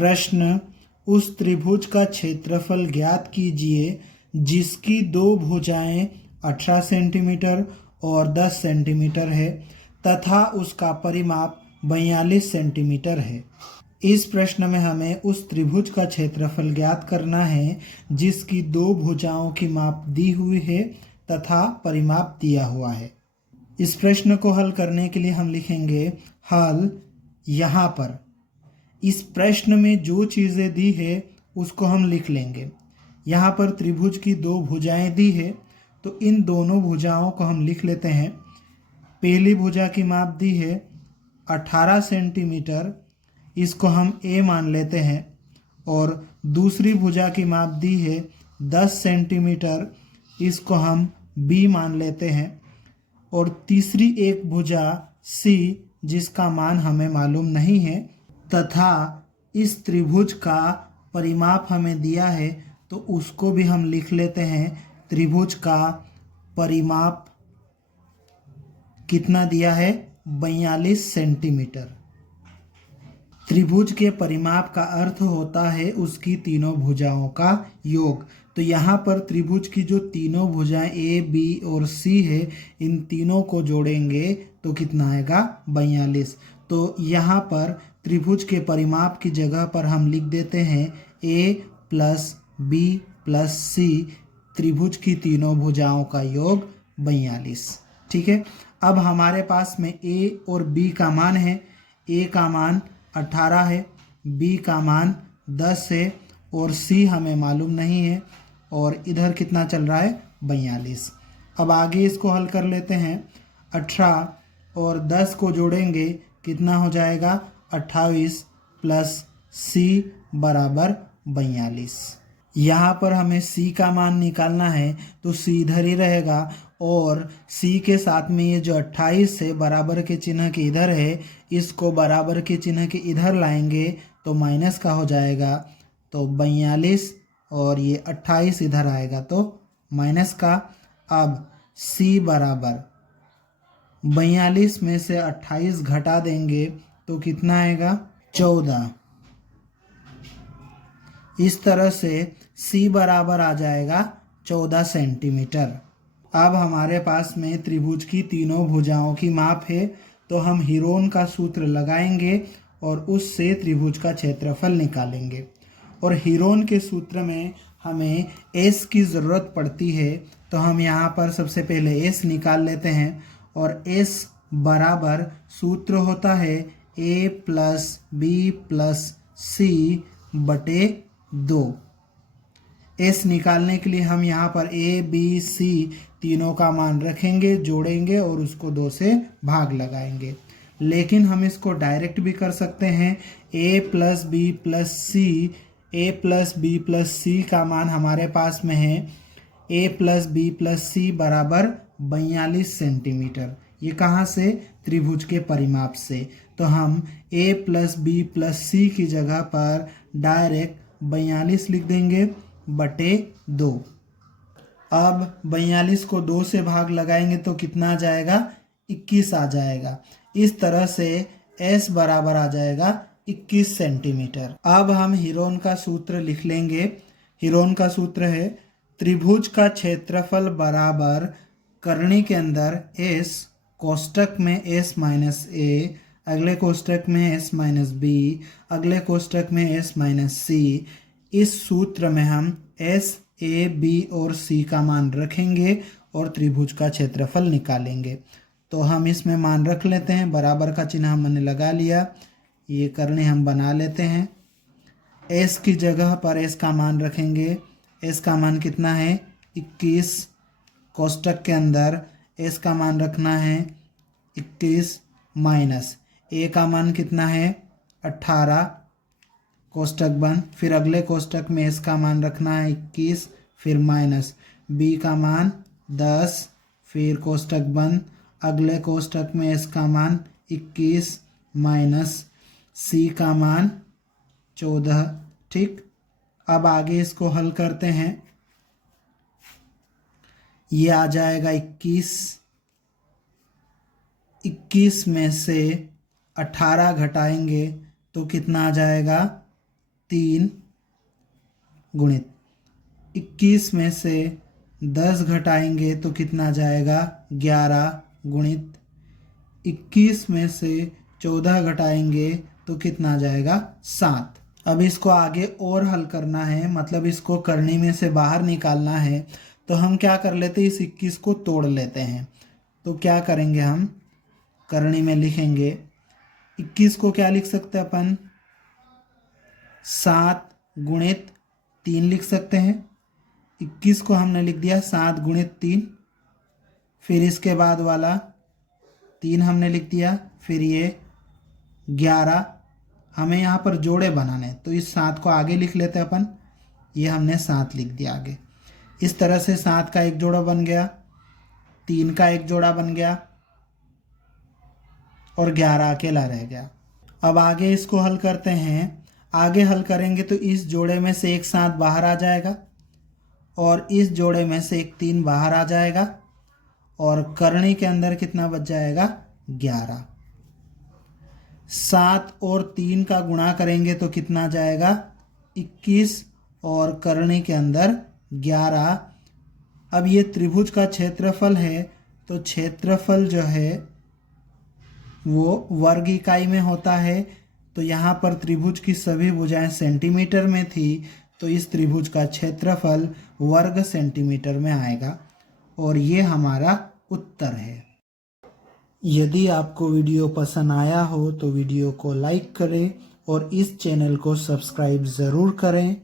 प्रश्न, उस त्रिभुज का क्षेत्रफल ज्ञात कीजिए जिसकी दो भुजाएं 18 सेंटीमीटर और 10 सेंटीमीटर है तथा उसका परिमाप 42 सेंटीमीटर है। इस प्रश्न में हमें उस त्रिभुज का क्षेत्रफल ज्ञात करना है जिसकी दो भुजाओं की माप दी हुई है तथा परिमाप दिया हुआ है। इस प्रश्न को हल करने के लिए हम लिखेंगे हल। यहाँ पर इस प्रश्न में जो चीज़ें दी है उसको हम लिख लेंगे। यहाँ पर त्रिभुज की दो भुजाएं दी है तो इन दोनों भुजाओं को हम लिख लेते हैं। पहली भुजा की माप दी है 18 सेंटीमीटर, इसको हम ए मान लेते हैं। और दूसरी भुजा की माप दी है 10 सेंटीमीटर, इसको हम बी मान लेते हैं। और तीसरी एक भुजा सी जिसका मान हमें मालूम नहीं है तथा इस त्रिभुज का परिमाप हमें दिया है तो उसको भी हम लिख लेते हैं। त्रिभुज का परिमाप कितना दिया है? 42 सेंटीमीटर। त्रिभुज के परिमाप का अर्थ होता है उसकी तीनों भुजाओं का योग। तो यहाँ पर त्रिभुज की जो तीनों भुजाएं ए, बी और सी है, इन तीनों को जोड़ेंगे तो कितना आएगा? 42। तो यहाँ पर त्रिभुज के परिमाप की जगह पर हम लिख देते हैं ए प्लस बी प्लस सी, त्रिभुज की तीनों भुजाओं का योग 42। ठीक है। अब हमारे पास में ए और बी का मान है। ए का मान 18 है, बी का मान 10 है और सी हमें मालूम नहीं है। और इधर कितना चल रहा है? 42। अब आगे इसको हल कर लेते हैं। 18 और 10 को जोड़ेंगे, कितना हो जाएगा? 28 प्लस सी बराबर 42। यहाँ पर हमें सी का मान निकालना है तो सी इधर ही रहेगा और सी के साथ में ये जो 28 है बराबर के चिन्ह के इधर है, इसको बराबर के चिन्ह के इधर लाएंगे तो माइनस का हो जाएगा। तो 42 और ये 28 इधर आएगा तो माइनस का। अब सी बराबर 42 में से 28 घटा देंगे तो कितना आएगा? 14। इस तरह से सी बराबर आ जाएगा 14 सेंटीमीटर। अब हमारे पास में त्रिभुज की तीनों भुजाओं की माप है तो हम हीरोन का सूत्र लगाएंगे और उससे त्रिभुज का क्षेत्रफल निकालेंगे। और हीरोन के सूत्र में हमें एस की ज़रूरत पड़ती है तो हम यहाँ पर सबसे पहले एस निकाल लेते हैं। और एस बराबर सूत्र होता है ए प्लस बी प्लस सी बटे 2। एस निकालने के लिए हम यहाँ पर ए बी सी तीनों का मान रखेंगे, जोड़ेंगे और उसको 2 से भाग लगाएंगे। लेकिन हम इसको डायरेक्ट भी कर सकते हैं। ए प्लस बी प्लस सी, ए प्लस बी प्लस सी का मान हमारे पास में है ए प्लस बी प्लस सी बराबर 42 सेंटीमीटर। ये कहाँ से? त्रिभुज के परिमाप से। तो हम ए प्लस बी प्लस सी की जगह पर डायरेक्ट 42 लिख देंगे बटे 2। अब 42 को 2 से भाग लगाएंगे तो कितना आ जाएगा? 21 आ जाएगा। इस तरह से एस बराबर आ जाएगा 21 सेंटीमीटर। अब हम हीरोन का सूत्र लिख लेंगे। हीरोन का सूत्र है त्रिभुज का क्षेत्रफल बराबर करनी के अंदर एस, कोष्टक में एस माइनस ए, अगले कोष्टक में एस माइनस बी, अगले कोष्टक में एस माइनस सी। इस सूत्र में हम एस, ए, बी और सी का मान रखेंगे और त्रिभुज का क्षेत्रफल निकालेंगे। तो हम इसमें मान रख लेते हैं। बराबर का चिन्ह हमने लगा लिया। ये करने हम बना लेते हैं। एस की जगह पर एस का मान रखेंगे। एस का मान कितना है? 21। कोष्टक के अंदर एस का मान रखना है 21 माइनस ए का मान कितना है? 18, कोष्टक बंद। फिर अगले कोष्टक में एस का मान रखना है 21, फिर माइनस बी का मान 10, फिर कोष्टक बंद। अगले कोष्टक में एस का मान 21 माइनस सी का मान 14। ठीक। अब आगे इसको हल करते हैं। ये आ जाएगा 21। 21 में से 18 घटाएंगे तो कितना आ जाएगा? 3 गुणित 21 में से 10 घटाएंगे तो कितना जाएगा 11 गुणित 21 में से 14 घटाएंगे तो कितना जाएगा 7। अब इसको आगे और हल करना है, मतलब इसको करनी में से बाहर निकालना है। तो हम क्या कर लेते हैं, इस 21 को तोड़ लेते हैं। तो क्या करेंगे, हम करनी में लिखेंगे 21 को क्या लिख सकते हैं अपन 7 गुणित 3 लिख सकते हैं। 21 को हमने लिख दिया 7 गुणित 3, फिर इसके बाद वाला 3 हमने लिख दिया, फिर ये 11। हमें यहाँ पर जोड़े बनाने, तो इस 7 को आगे लिख लेते हैं अपन। ये हमने 7 लिख दिया आगे। इस तरह से 7 का एक जोड़ा बन गया, 3 का एक जोड़ा बन गया और 11 अकेला रह गया। अब आगे इसको हल करते हैं। आगे हल करेंगे तो इस जोड़े में से एक 7 बाहर आ जाएगा और इस जोड़े में से एक 3 बाहर आ जाएगा और करनी के अंदर कितना बच जाएगा 11। 7 और 3 का गुणा करेंगे तो कितना जाएगा 21 और करनी के अंदर 11। अब ये त्रिभुज का क्षेत्रफल है, तो क्षेत्रफल जो है वो वर्ग इकाई में होता है। तो यहाँ पर त्रिभुज की सभी भुजाएं सेंटीमीटर में थी, तो इस त्रिभुज का क्षेत्रफल वर्ग सेंटीमीटर में आएगा और ये हमारा उत्तर है। यदि आपको वीडियो पसंद आया हो तो वीडियो को लाइक करें और इस चैनल को सब्सक्राइब ज़रूर करें।